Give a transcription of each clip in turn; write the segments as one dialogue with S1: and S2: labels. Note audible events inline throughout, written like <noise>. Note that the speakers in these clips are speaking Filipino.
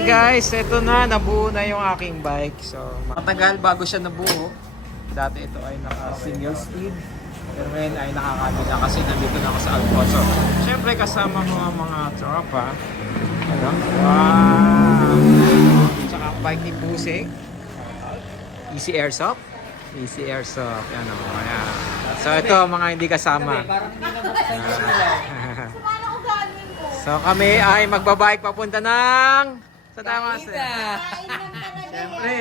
S1: Okay guys, eto na, nabuo na yung aking bike. So, matagal bago siya nabuo. Dati ito ay naka single speed. Pero ngayon ay nakakabila kasi nandito na ako sa Alfonso. Siyempre kasama ko ang mga tropa. Ano? Wow! Tsaka bike ni Pusik. Easy Airsoft. Easy Airsoft. Ano, ayan. So ito mga hindi kasama.
S2: Parang na
S1: So kami ay magbabike papunta ng sa tama Siyempre,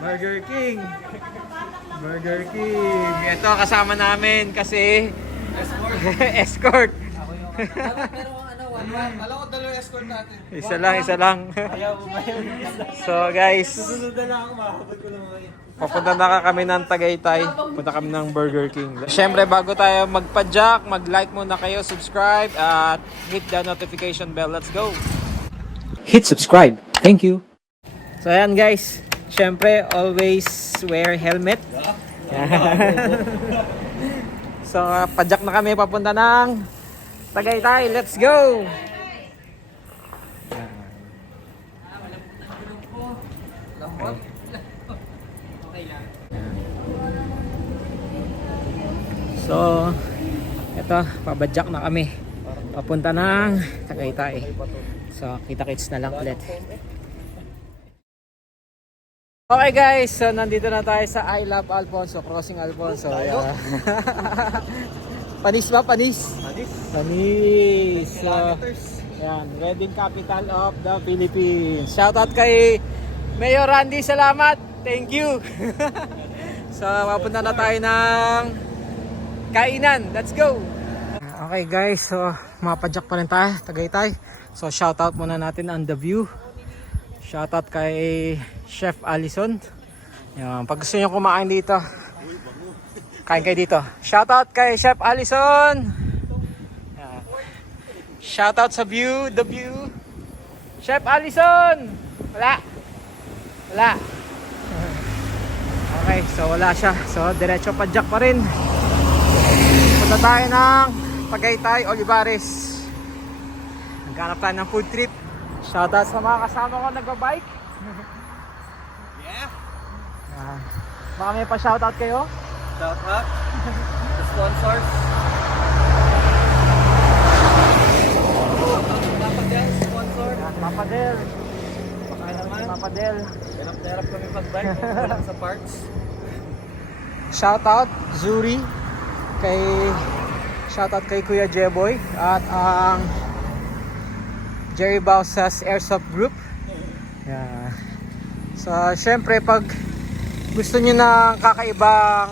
S1: Burger King. Burger King. Ito kasama namin kasi <laughs> escort.
S2: Kang ano, one one. Alam ko dalawa escort natin.
S1: Isa lang, isa lang. So guys,
S2: Susunod na lang ako, makahabot ko lang
S1: papunta na kami ng Tagaytay. Punta kami ng Burger King. Siyempre, bago tayo magpa-jack, mag-like muna kayo, subscribe, at hit the notification bell. Let's go! Hit subscribe. Thank you. So ayan guys, syempre always wear helmet. <laughs> so pajak na kami papunta ng Tagaytay. Let's go! So, eto, pabadyak na kami. Papunta ng Tagaytay. So, kita-kits na lang ulit. Okay guys, so nandito na tayo sa I Love Alfonso, Crossing Alfonso. Yeah. <laughs> panis ba? Panis?
S2: Panis.
S1: Panis. So, yan, wedding capital of the Philippines. Shoutout kay Mayor Randy, salamat. Thank you. <laughs> so, mapunta na tayo ng kainan. Let's go. Okay guys, so mapadyak pa rin tayo, Tagaytay. So, shoutout muna natin on the view. Shoutout kay Chef Allison. Yan, pag gusto niyo kumain dito, kain kayo dito. Shoutout kay Chef Allison. Yan. Shoutout sa view, the view. Chef Allison! Wala. Wala. Okay, so wala siya. So, diretso padyak pa rin. Punta tayo ng Tagaytay, Olivares. Naghanap tayo ng food trip. Shoutout sa mga kasama ko nagbabike.
S2: Yeah.
S1: Ah, baka may pa shoutout kayo?
S2: Shout out. The sponsors. Dapat yan, sponsor.
S1: Yan, Papa Del.
S2: Baka naman.
S1: Papa Del.
S2: Ganap na harap kami pag-bike. Walang <laughs> sa parts.
S1: Shoutout Zuri kay shoutout kay Kuya Jeboy at ang Jerry Bausas Airsoft Group. Yeah. So, syempre pag gusto niyo ng kakaibang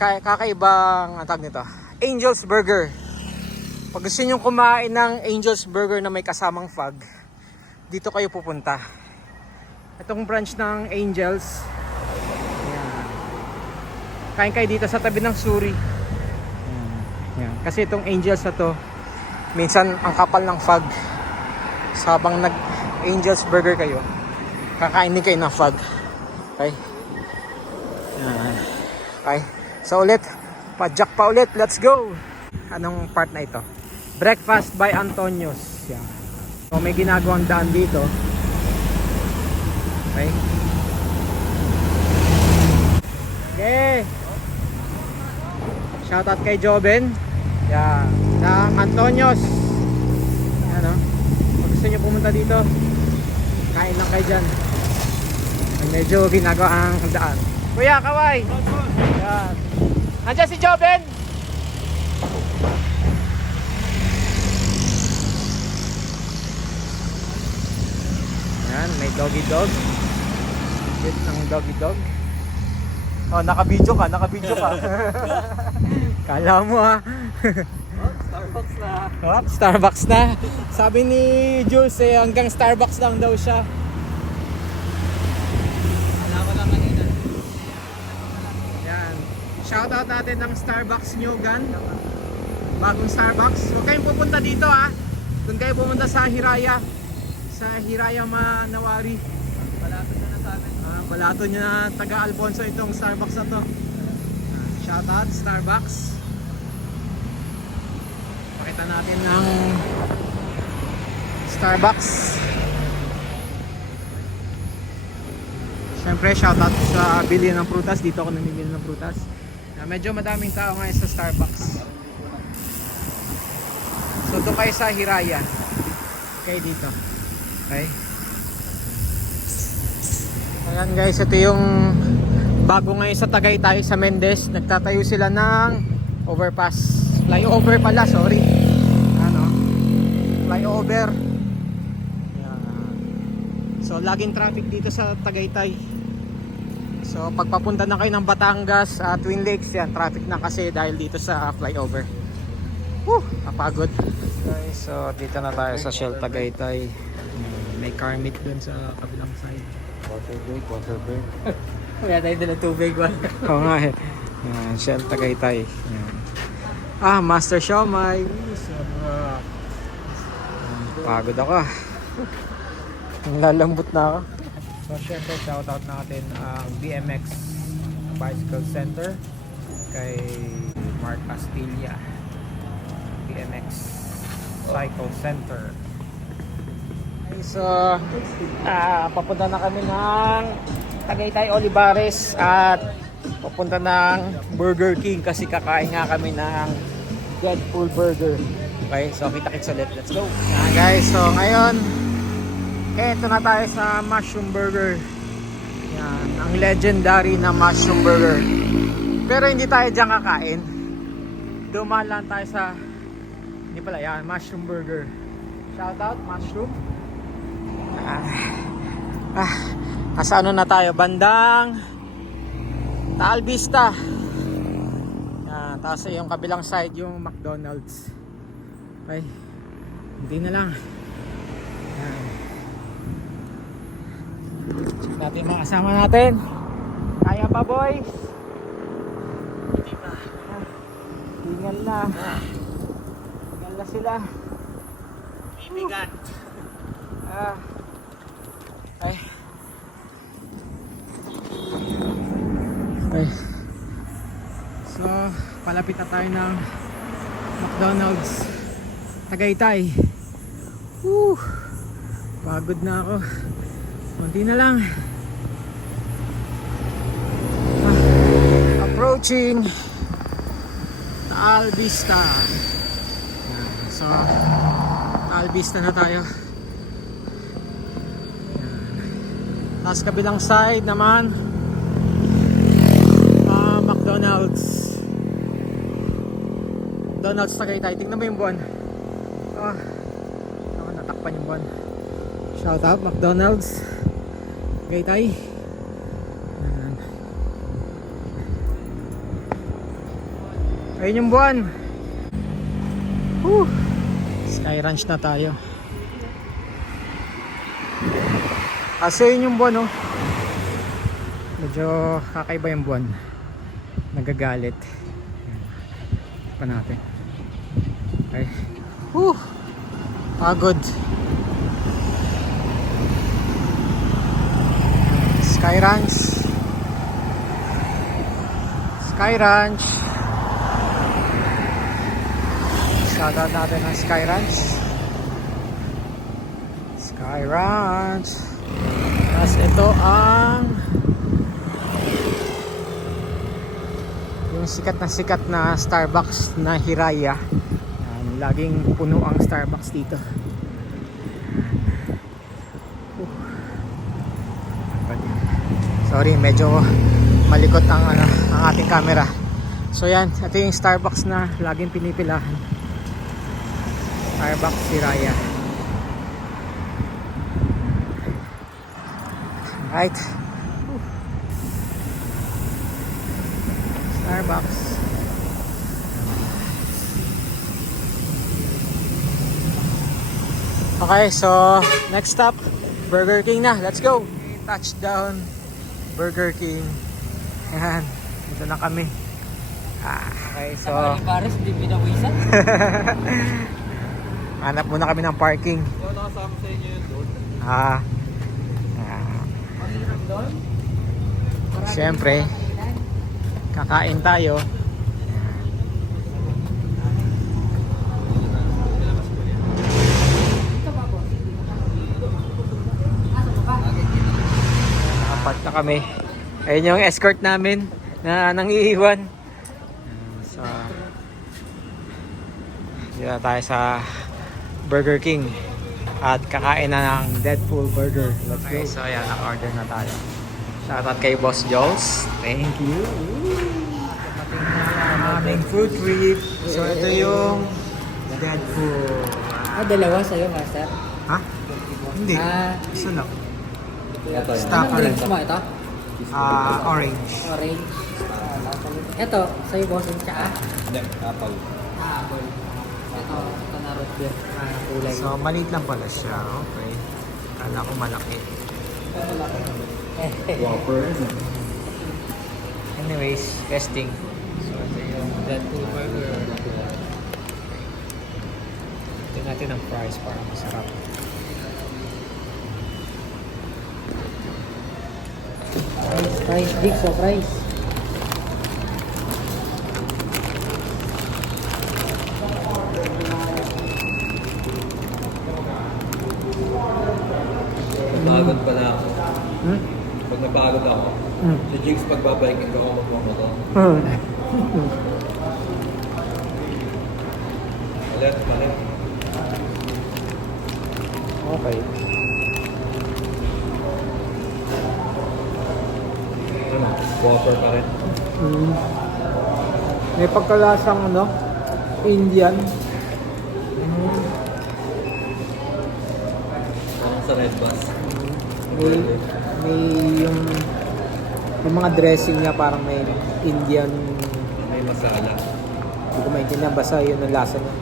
S1: ka- kakaibang ang tawag nito, Angel's Burger. Pag gusto niyo kumain ng Angel's Burger na may kasamang fog, dito kayo pupunta. Itong branch ng Angels, Ayan. Kain kayo dito sa tabi ng Suri. Ayan. Kasi itong angels na to, minsan ang kapal ng fog. So, habang nag angels burger kayo, kakain din kayo ng fog. Okay? Ayan. Okay. So ulit, padjak pa ulit. Let's go! Anong part na ito? Breakfast by Antonios. Yan. So may ginagawang daan dito. Okay? Okay. Shoutout kay Joben. Yan. Ng Antonios. Yan o. Pag gusto nyo pumunta dito, kain lang kayo dyan. Ay, medyo ginagawa ang daan. Kuya, kaway! Yan. Nandiyan si Joben! Yan, may doggy dog. Bit ng doggy dog. Oh, naka-video ka, naka-video ka. <laughs> Kala mo ha.
S2: Starbucks na.
S1: What? Starbucks na. Sabi ni Jules eh, hanggang Starbucks lang daw siya.
S2: Wala ko lang kanina.
S1: Yan. Shoutout natin ng Starbucks New Gun. Bagong Starbucks. Huwag kayong pupunta dito ha. Doon kayo pumunta sa Hiraya. Sa Hiraya Manawari.
S2: Malapit na na sa amin.
S1: Ah, balato nyo na taga Alfonso itong Starbucks na to. Shoutout Starbucks. Pakita natin ang Starbucks. Siyempre, shoutout sa bili ng prutas. Dito ako namimili ng prutas. Ah, medyo madaming tao ngayon sa Starbucks. So, doon kayo sa Hiraya. Okay, dito. Okay. Ayan guys, ito yung bago ngayon sa Tagaytay sa Mendes. Nagtatayo sila ng overpass. Flyover pala, sorry. Ano? Flyover. Ayan. So, laging traffic dito sa Tagaytay. So, pag papunta na kayo ng Batangas, uh, Twin Lakes, yan, traffic na kasi dahil dito sa flyover. Woo! Napagod. Guys, so dito na tayo sa Shell Tagaytay. May car meet dun sa kabilang side.
S2: Water break, water break. <laughs>
S1: Kaya tayo dala tubig ba? <laughs> Oo nga eh. Yan, Shell Tagaytay. Yan. Ah, Master. Yan, Pagod ako ah. Lalambot na ako. So syempre shoutout natin ang BMX Bicycle Center kay Mark Castilla. BMX Cycle Center. So ah, papunta na kami ng Tagaytay Olivares at papunta ng Burger King kasi kakain nga kami ng Deadpool Burger. Okay, so kita-kits ulit. Let's go. Yan guys, so ngayon eto na tayo sa Mushroom Burger. Yan, ang legendary na Mushroom Burger. Pero hindi tayo diyan kakain. Dumaan lang tayo sa hindi pala yan, Mushroom Burger. Shout out, Mushroom. Ah, ah, nasa ano na tayo? Bandang Taal Vista. Yan, tapos yung kabilang side yung McDonald's. Okay. Hindi na lang. Yan. Natin mga kasama natin. Kaya pa boys. Hindi pa. Ah, Hingal na. Hingal na sila.
S2: Bibigat.
S1: Ah. Ay. Ay. So, palapit na tayo ng McDonald's Tagaytay. Woo! Pagod na ako. Konti na lang. Ah, approaching Taal Vista. So, Taal Vista na tayo. Tapos kabilang side naman ah, McDonald's McDonald's Tagaytay tingnan mo yung buwan. Ah, ako natakpan yung buwan. Shout out McDonald's. Tagaytay ayun yung buwan. Whew. Sky Ranch na tayo. Kasi yun yung buwan, oh. Medyo kakaiba yung buwan. Nagagalit. Pa natin. Okay. Whew! Pagod. Sky Ranch. Sky Ranch. Shoutout natin ang Sky Ranch. Sky Ranch. Tapos ito ang yung sikat na sikat na Starbucks na Hiraya. Yan, laging puno ang Starbucks dito. Sorry, medyo malikot ang ano, ang ating camera. So yan, ito yung Starbucks na laging pinipilahan. Starbucks Hiraya. Right. Starbucks. Okay, so next stop, Burger King na. Let's go. Touchdown, Burger King. Ayan, dito na kami. Ah, okay, so
S2: Paris, di pinawisan. <laughs>
S1: hanap muna kami ng parking.
S2: Ikaw nakasama sa inyo yun doon.
S1: Ah, ah
S2: Ang hirap doon.
S1: Siyempre, kakain tayo. Nakapark na kami. Ayun yung escort namin na nangiiwan. So, dito tayo sa Burger King. At kakain na ng Deadpool Burger. Let's go. So, ayan, naka-order na tayo. Shoutout kay Boss Jones. Thank you. Aming food trip. So, ito yung Deadpool.
S3: Ah, dalawa sa'yo, master.
S1: Ha? Hindi.
S3: Ah,
S1: Isa lang.
S2: Ito yun.
S1: Stop
S3: anong drinks mo ito?
S1: Ah, orange.
S3: Orange. Ito, sa'yo bossing tsaka?
S2: Hindi, apple.
S3: Ah, apple. Ito, ito na root beer. Ah, kulay.
S1: So, maliit lang pala siya. Okay. Kala ko malaki.
S2: Whopper. <laughs>
S1: Anyways, testing. So, ito yung Deadpool Burger. Tingnan natin ang price para masarap.
S3: Price, price, big so price.
S2: Pagod pala ako.
S1: Hmm?
S2: Pag napagod ako,
S1: Hmm.
S2: sa Jigs pagbabalikin ko ako magmamoto.
S1: Hmm. <laughs>
S2: Alert pa rin.
S1: Okay.
S2: Ano? Whopper pa rin.
S1: Mm. May pagkalasang ano, Indian.
S2: Parang sa Red Bus.
S1: May, may yung, yung mga dressing niya parang may Indian,
S2: May masala.
S1: hindi ko maintindihan, basta yun ang lasa niya.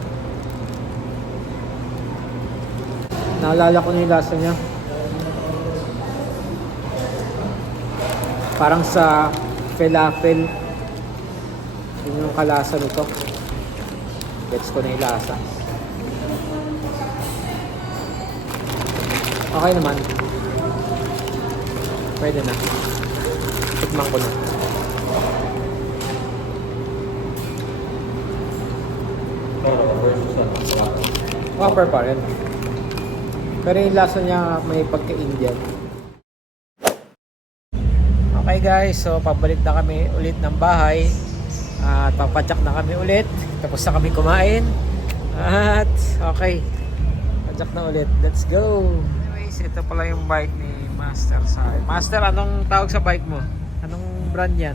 S1: Naalala ko na yung lasa niya. Parang sa falafel. Yun yung kalasa nito. Gets ko na yung lasa. Okay naman. Pwede na. Tikman ko na.
S2: Whopper.
S1: Pa rin. Pero yung lasa niya may pagka-Indian. Okay guys, so pabalik na kami ulit ng bahay. At papadyak na kami ulit. Tapos na kami kumain. At okay, padyak na ulit. Let's go! Anyways, ito pala yung bike ni Master Sai. Master, anong tawag sa bike mo? Anong brand yan?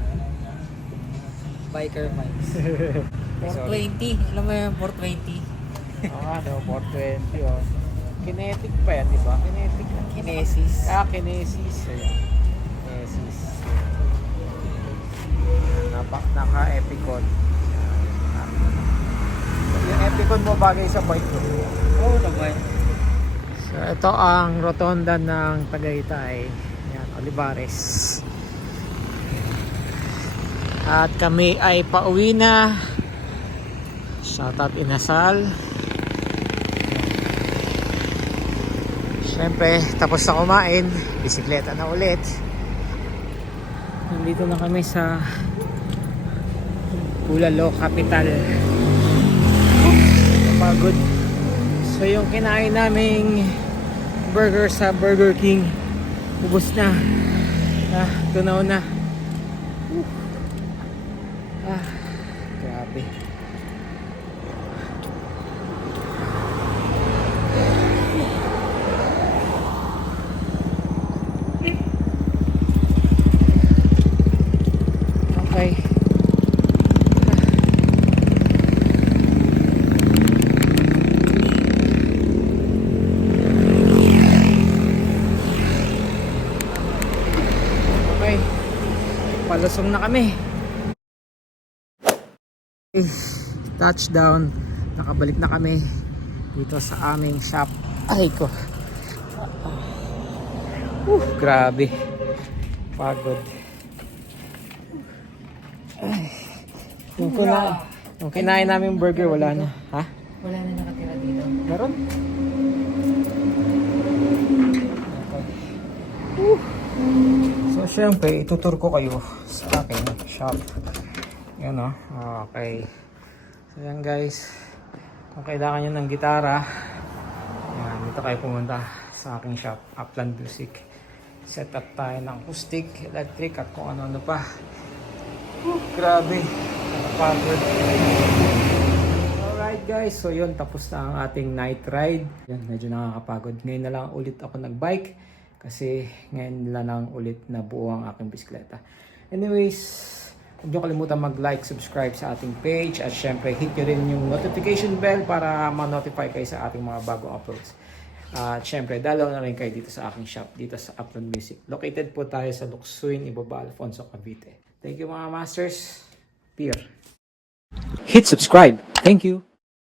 S3: Biker mics. 420. <laughs> Alam mo yung 420?
S1: Oo, ano, 420 oh. Kinetic pa yan, di ba? Kinetic.
S3: Kinesis.
S1: Ah, kinesis. Ayan. Kinesis. Napa, naka-epicon. Yung epicon mo bagay sa bike mo.
S3: Oo oh, naman.
S1: So, ito ang rotonda ng Tagaytay. Yan, Olivares. At kami ay pauwi na. Shoutout Inasal. Siyempre, tapos na kumain. Bisikleta na ulit. Nandito na kami sa Bulalo Capital. Pagod. So yung kinain naming burger sa Burger King, ubos na. Ah, tunaw na. Whew. Ah, grabe. Okay. Okay. Palusong na kami. Okay. Touchdown. Nakabalik na kami dito sa aming shop. Ay ko. Uh, grabe. Pagod. Ay. Yung, kuna, yung kinain namin burger, wala na. Ha?
S3: Wala na nakatira dito.
S1: Meron? So, syempre, itutur ko kayo sa aking shop. Yun, no? Okay. So, yan guys. Kung kailangan nyo ng gitara, yan, dito kayo pumunta sa aking shop, Upland Music. Set up tayo ng acoustic, electric at kung ano-ano pa. Whew, grabe. Nakapagod. Alright guys, so yun, tapos na ang ating night ride. Yan, medyo nakakapagod. Ngayon na lang ulit ako nagbike kasi ngayon na lang ulit na buo ang aking bisikleta. Anyways, huwag niyo kalimutan mag-like, subscribe sa ating page at syempre hit nyo rin yung notification bell para ma-notify kayo sa ating mga bagong uploads. At syempre, dalaw na rin kayo dito sa aking shop, dito sa Upland Music. Located po tayo sa Luxuin, Ibaba, Alfonso, Cavite. Thank you mga masters. Peer. Hit subscribe. Thank you.